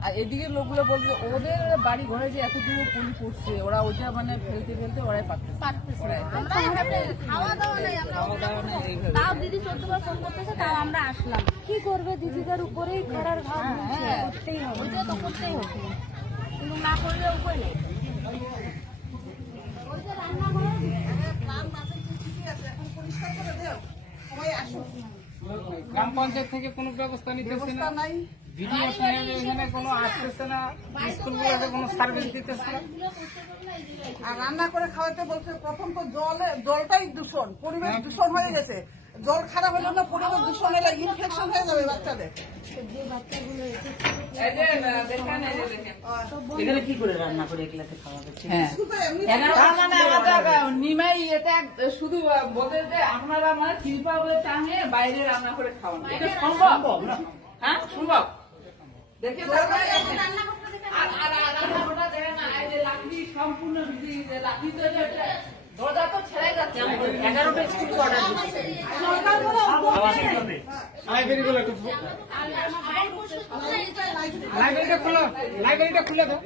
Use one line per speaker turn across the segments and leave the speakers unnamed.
আর
এদিকে লোকগুলো বলছে ওদের বাড়ি ঘরে যে এতটুকু পুলি পড়ছে ওরা ওইটা মানে ফেলতে ফেলতে ওরাই পারতেছে
খাওয়া দাওয়া নেই আমরা তাও দিদি চোদ্দবার ফোন করতেছে তাও আমরা আসলাম। কি করবে দিদিদের উপরেই খারার ঘাম করতেই হবে। করতেই হবে। না করলে উপায় নেই। ওই যে রান্নাঘরে
গ্রাম পঞ্চায়েত থেকে কোনো ব্যবস্থা নিতেছে না। ভিডিও সাহেব এখানে কোনো আসতেছে না স্কুলগুলোতে কোনো সার্ভিস দিতেছে না।
আর রান্না করে খাওয়াতে বলছে প্রথম তো জলে জলটাই দূষণ পরিবেশ দূষণ হয়ে গেছে। জল খারাপ হলে না পরিবেশ দূষণ হলে ইনফেকশন হয়ে যাবে বাচ্চাদের।
এই যে দেখেন এই যে দেখেন।
এখানে কি করে রান্না করে এগুলাতে খাওয়া হচ্ছে
হ্যাঁ। মানে শুধু বলতে যে আপনারা মানে চিপা বলে টাঙে বাইরে রান্না করে খাওয়ান। এটা সম্ভব? হ্যাঁ সম্ভব। দেখে সম্পূর্ণ লাকড়ি তো দরজা তো ছেড়ে যাচ্ছে
এগারোটা স্কুল অর্ডার
লাইব্রেরিটা খুলো লাইব্রেরিটা খুলে দাও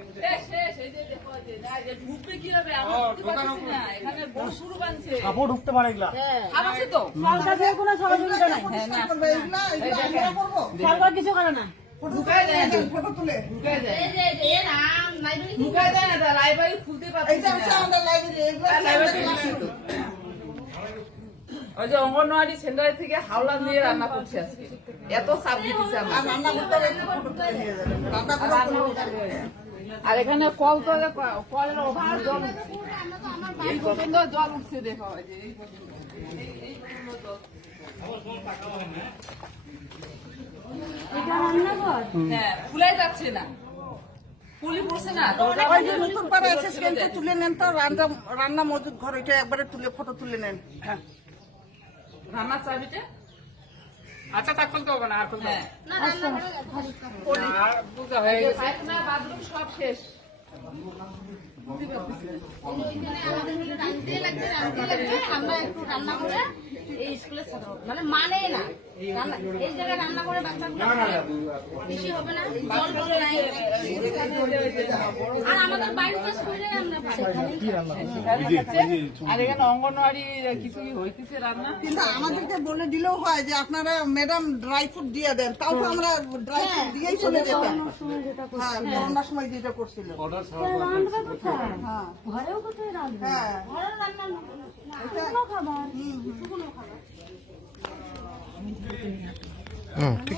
ঢুকতে
পারে
হ্যাঁ,
করব
সরকার কিছু করে না।
তো। ওই যে অঙ্গনওয়াড়ি সেন্টার থেকে হাওলা দিয়ে রান্না করছে আজকে। এত চাপ দিতেছে
আর নিয়ে করে
এখানে কল কলের ওভার জল উঠছে। এই পর্যন্ত জল উঠছে দেখো এই পর্যন্ত। জল। হ্যাঁ ফুলাই যাচ্ছে না।
নতুন পাড়া এসে সেখানটা তুলে নেন তো রান্না রান্না মজুদ ঘর ওইটা একবারে তুলে ফটো তুলে নেন। হ্যাঁ।
রান্নার চাবিটা?
আচ্ছা তা খুলতে হবে না আর খুলতে হবে না। আর বুঝা হয়ে গেছে।
বাথরুম সব শেষ।
আমরা একটু রান্না করে এই মানে মানে না। এই জায়গায় রান্না করে বাচ্চাগুলো বেশি হবে না। জল নাই আর আমাদের বাড়িতে শুনে আমরা
আর এখানে অঙ্গনওয়াড়ি কিছু হইতেছে রান্না?
কিন্তু আমাদেরকে বলে দিলেও হয় যে আপনারা ম্যাডাম ড্রাই ফ্রুট দিয়ে দেন। তাও তো আমরা ড্রাই ফ্রুট দিয়েই চলে যেতাম। হ্যাঁ করোনার সময় যেটা করছিল। হ্যাঁ
ঘরেও কোথায় রান্না?
হ্যাঁ।
ঘরে রান্না
হুম হুম
শুকনো খাবার